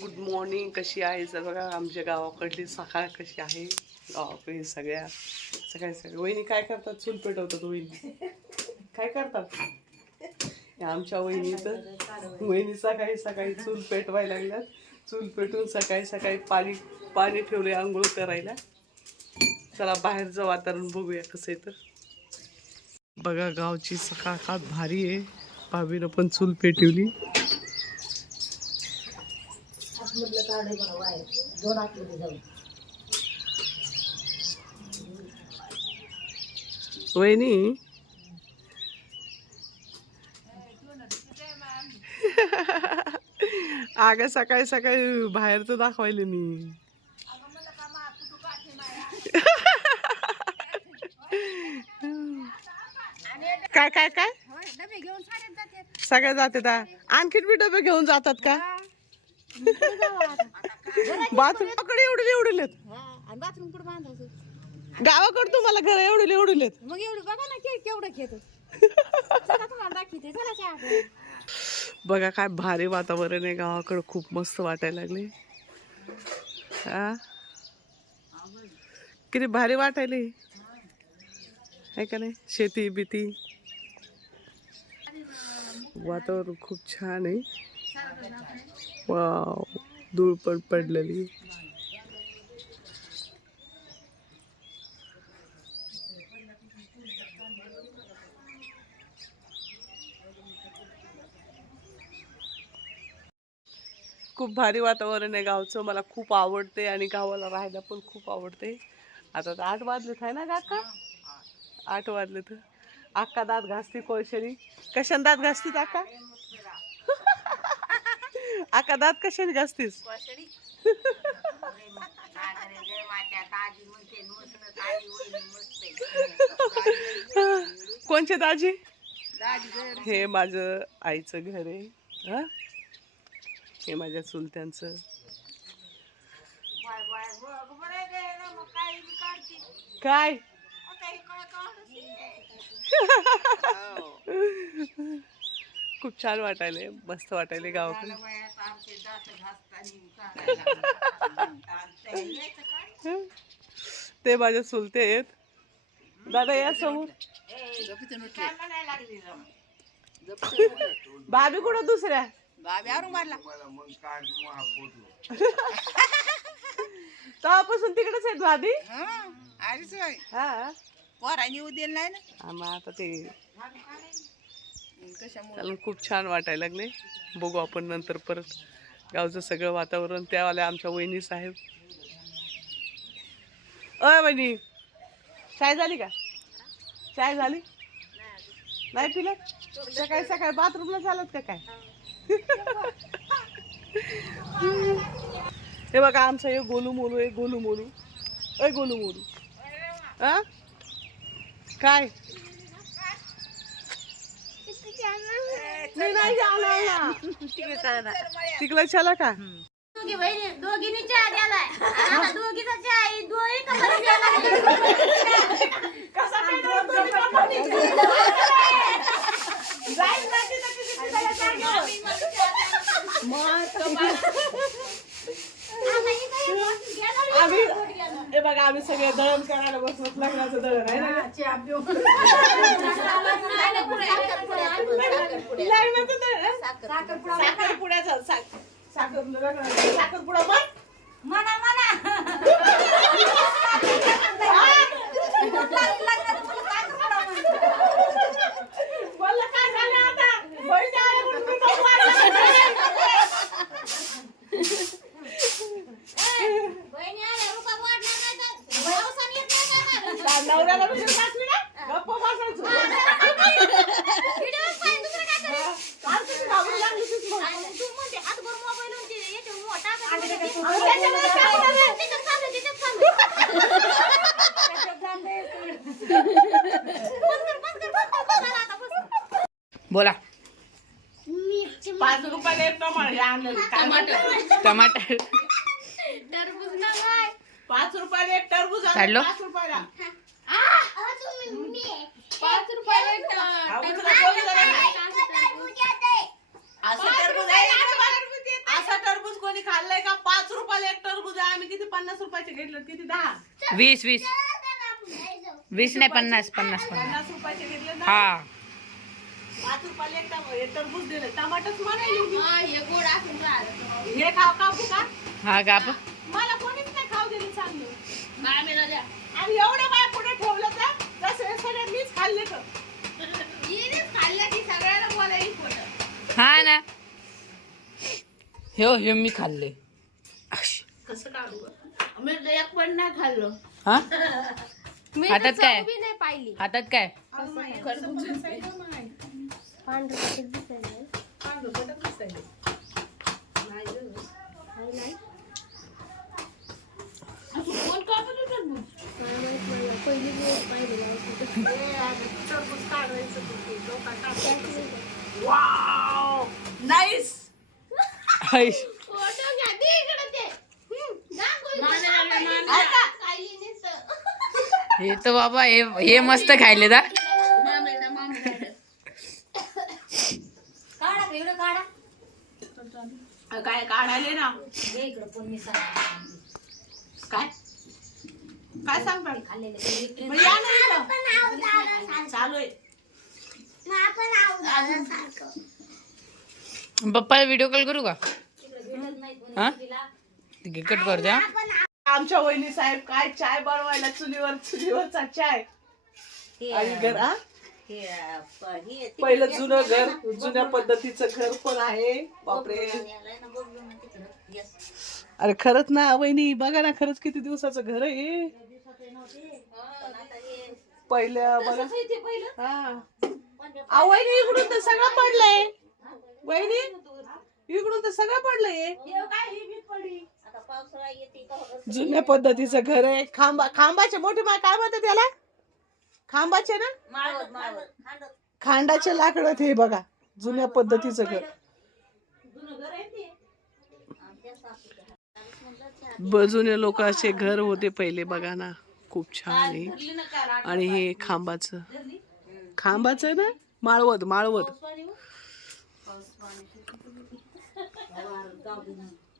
Good morning कशी आहे तर बघा आमच्या गावाकडली सकाळ कशी आहे? गावाकडे सगळ्या सकाळी सगळ्या. वहिनी काय करतात? चूल पेटवतात वहिनी. काय करतात? या आमच्या वहिनी तर वहिनी सकाळी सकाळी चूल पेटवायला लागल्यात चूल पेटून सकाळी सकाळी पाणी पाणी ठेवले आंघोळ करायला. चला बाहेरचं वातावरण बघूया कसं आहे तर. बघा गावची सकाळ खात भारी आहे. भाभीनं पण चूल पेटवली. आतमधलं कार्ड आहे बघा बाहेर. दोन आतमध्ये जाऊन वहिनी. अगं सकाळी सकाळी बाहेरचं दाखवायले मी. काय काय काय? डबे घेऊन साड्यात जाते. सगळे जातात हा. आणखीन बी डबे घेऊन जातात का? बाथरूम एवढे एवढे लेत आणि बाथरूम कुठं बांधायचं गावाकडे तुम्हाला घर एवढे एवढे लेत मग एवढं बघा ना केवढं घेत चला तुम्हाला दाखवते चला चहा बघा काय भारी वातावरण आहे गावाकडे. खूप मस्त वाटायला लागले. हा? किती भारी वाटायले. आहे का नाही? शेती बिती. वातावरण खूप छान आहे. वाव धूळ पण पडलेली. खूप भारी वातावरण आहे गावचं मला खूप आवडते आणि गावाला राहायला पण खूप आवडते. आता तर आठ वाजलेत आहे ना काका? आठ वाजले तर अक्का दात घासती कोळशनी. कशाने दात घासते काका? अक्का दात कशाने घासतीस? कोणचे दाजी? हे माझं आईचं घर आहे. हा? हे माझ्या चुलत्यांचं. काय खूप छान वाटायले मस्त वाटायले गावाकडे ते माझ्या चुलते आहेत. दादा या समोर. बाबी कुठं दुसऱ्या? तेव्हापासून तिकडेच आहेत भाभी? हा पोरांनी उद्या नाही ना. मग आता ते कशामुळे? खूप छान वाटायला लागले. बघू आपण नंतर परत गावचं सगळं वातावरण त्यावाल्या आमच्या वहिनी साहेब. अय वहिनी चाय झाली का? चाय झाली? नाही पिलं? सकाळी सकाळी बाथरूमला झालं का काय? हे बघा आमचं हे गोलू मोलू आहे गोलू मोलू. अय गोलू मोलू. हा काय? नाही नाही जाणार ना. तिकडे चला का? दोघी बहिणी दोघींनी चहा द्यालाय. आणि आता दोघीचा चहा आहे, दोघी कपाशी द्यायला आम्ही हे बघा आम्ही सगळे दळण करायला बसलो लग्नाचं दळण आहे ना? साखरपुड्याचं साखरपुडा. पण म्हणा म्हणा बोललं काय झालं आता बहिणी आल्या म्हणून मी पण वाढलं. बहिणी आल्या रुपा वाढणार नाही तर पावसाने येत नाही का? त्या नवऱ्याला दुसरं टाकली ना गप्प बसायचं व्हिडिओ पाहिजे दुसरं काय करेल? काल तुम्ही घाबरून लागली होतीस मग. आणि तू म्हणते हातभर मोबाईल होते याच्यावर मोठा का? आणि त्याच्यावर काय झालं? त्याच्यात चालू, त्याच्यात चालू. बंद कर, बंद कर, बंद कर. चला आता बस. बोला. पाच रुपयाला एक टमाटर आणलं काय टमाटर. टरबूज नव्हे. पाच रुपयाला एक टरबूज आणलं, काढलं? पाच रुपयाला. पाच रुपयाला एक ट- अहो, टरबूज. तुला बोलू जरा. काय? असं टरबूज आहे का? असं टरबूज कोणी खाल्लंय का? पाच रुपयाला एक टरबूज आहे. आम्ही किती पन्नास रुपयाचे घेतलं किती? दहा. वीस वीस. वीस नाही पन्नास पन्नास पन्नास. पन्नास रुपयाचे घेतले हा. पाच रुपयाला एक टम- एक टरबूज दिले. टमाटच म्हणायली मी. हा, हे गोड असून राहिलं. हे खाव कापू का? हा का मला कोणीच नाही खाऊ दिलं चांगलं. मामीला द्या. आणि एवढं बाय पुढे ठेवलं तर? जसं हे सगळं मीच खाल्ले तर. हिनेच खाल्लं की सगळ्याला बोलायची खोटं. हा ना. हो हे मी खाल्ले. कसं काढू गं? मी तर एक पण नाही खाल्लो. हा? मी हातात काय? चव बी नाही पाहिली. हातात काय? पांढरं दिसायले. नाही. मला. पहिली दिवस. हे नाईस. फोटो घ्या दे इकडं ते. हे तर बाबा हे हे मस्त खायले दा मामीला द्या, मामीला द्या. काढा इकडं काढा काय काढायले ना दे इकडं पण मी सांग काय? काय सांग खाल्लेलं. या ना. चालू आहे. पप्पाला व्हिडिओ कॉल करू का? हा? कट कर द्या आमच्या वहिनी साहेब काय चाय बनवायला चुलीवर चुलीवरचा चाय? आणि घर हा? पहिलं जुनं घर जुन्या पद्धतीचं घर पण आहे. बापरे. अरे खरंच ना वहिनी बघा ना खरंच किती दिवसाचं घर आहे हे. पहिलं. बघा हा. अहो, वहिनी इकडून तर सगळं पडलंय. वहिनी इकडून तर सगळं पडलंय. जुन्या पद्धतीचं घर आहे. खांबा खांबाचे मोठे मा काय म्हणतात त्याला? खांबाचे ना? खांडाचे लाकडं हे बघा जुन्या पद्धतीचं घर. ब- जुने लोक असे घर होते पहिले बघा ना. खूप छान आहे. आणि हे खांबाचं. खांबाचं ना? माळवत माळवत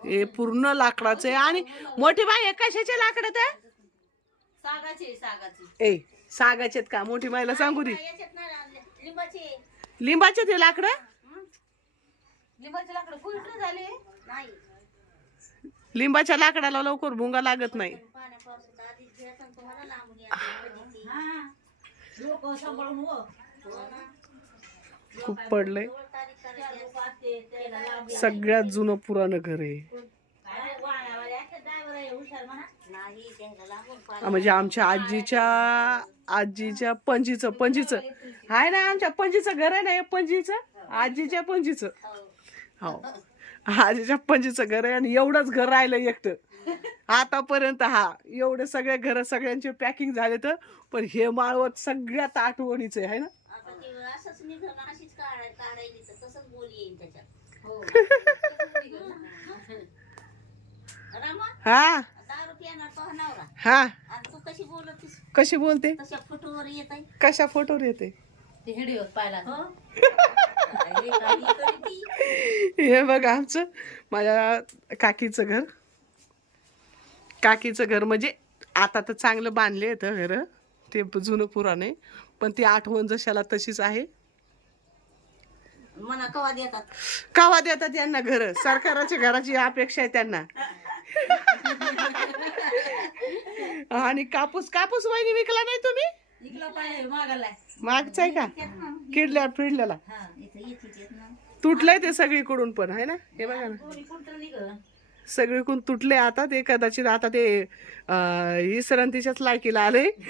हे पूर्ण लाकडाचं आहे. आणि मोठी बाई हे कशाचे लाकड ते ए सागाचे का? मोठी बाईला सांगू दे. लिंबाचे. ते लाकड? लिंबाच्या लाकडाला लवकर भुंगा लागत नाही. खूप पडलंय. सगळ्यात जुनं पुराणं घर आहे. म्हणजे आमच्या आजीच्या आजीच्या पणजीचं पणजीचं. आहे ना आमच्या पणजीचं घर आहे ना हे पणजीचं? आजीच्या पणजीचं. हो. आजीच्या पणजीचं घर आहे आणि एवढंच घर राहिलं एकटं. आतापर्यंत हा एवढे सगळे घर सगळ्यांचे पॅकिंग झाले तर पण हे माळवत सगळ्यात आठवणीचं आहे ना? हा. हा. तू कशी बोलतीस? कशी बोलते? तशा फोटोवर येत आहे कशा फोटोवर येते हो हे बघा आमचं माझ्या काकीचं घर. काकीचं घर म्हणजे आता तर चांगलं बांधले येतं घर. ते जुनं पुराणे पण ती आठवण जशाला तशीच आहे. कवा देतात? कावा देतात यांना घर? सरकाराच्या घराची अपेक्षा आहे त्यांना. आणि कापूस कापूस वहिनी विकला नाही तुम्ही? इकडं पाहिजे मागायला मागचा आहे का? किडल्या फिरल्याला हा इथं येते येत ना. तुटलंय ते सगळीकडून पण आहे ना? हे बघा ना. कोणी कुठं निघ सगळीकडून तुटले आता ते कदाचित आता ते अं, इसरांतीच्याच लायकीला आले.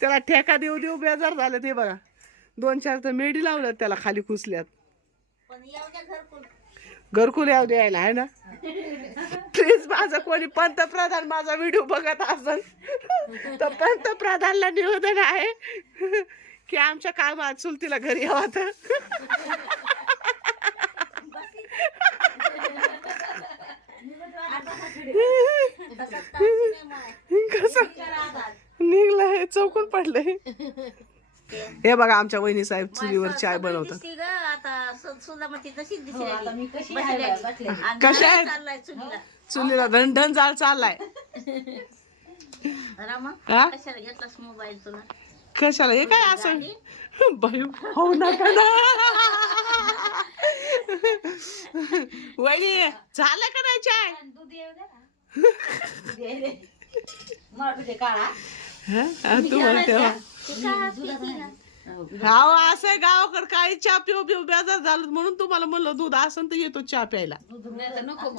त्याला ठेका देऊ देऊ बेजार झालं ते बघा. दोन चार तर मेडी लावल्यात त्याला खाली खुसल्यात पण घरकुल. घरकुल याव द्यायला आहे ना? प्लीज माझा कोणी पंतप्रधान माझा व्हिडिओ बघत असेल तर पंतप्रधानला निवेदन आहे की आमच्या कामात चुलतीला घरी यावा तर कसं? निघलं हे चौकून पडलंय. हे बघा आमच्या वहिनी साहेब चुलीवर चाय बनवतात. मी कशी आहेत? चाललाय चुलीला. चुलीला धनधन जाळ चाललाय. रामा हा? कशाला घेतलास मोबाईल तुला? कशाला? हे काय असं? बाई हो नका ना. वहिनी झालं का नाही चाय? दूध येऊ दे ना. दूध येऊ दे. मला तुझे काढा हं? हा, तुम्हाला तेव्हा हो असं गावाकडे काही चहा पिऊ पिऊ बेजार झालं म्हणून तुम्हाला म्हणलं दूध असं तर येतो चहा प्यायला नको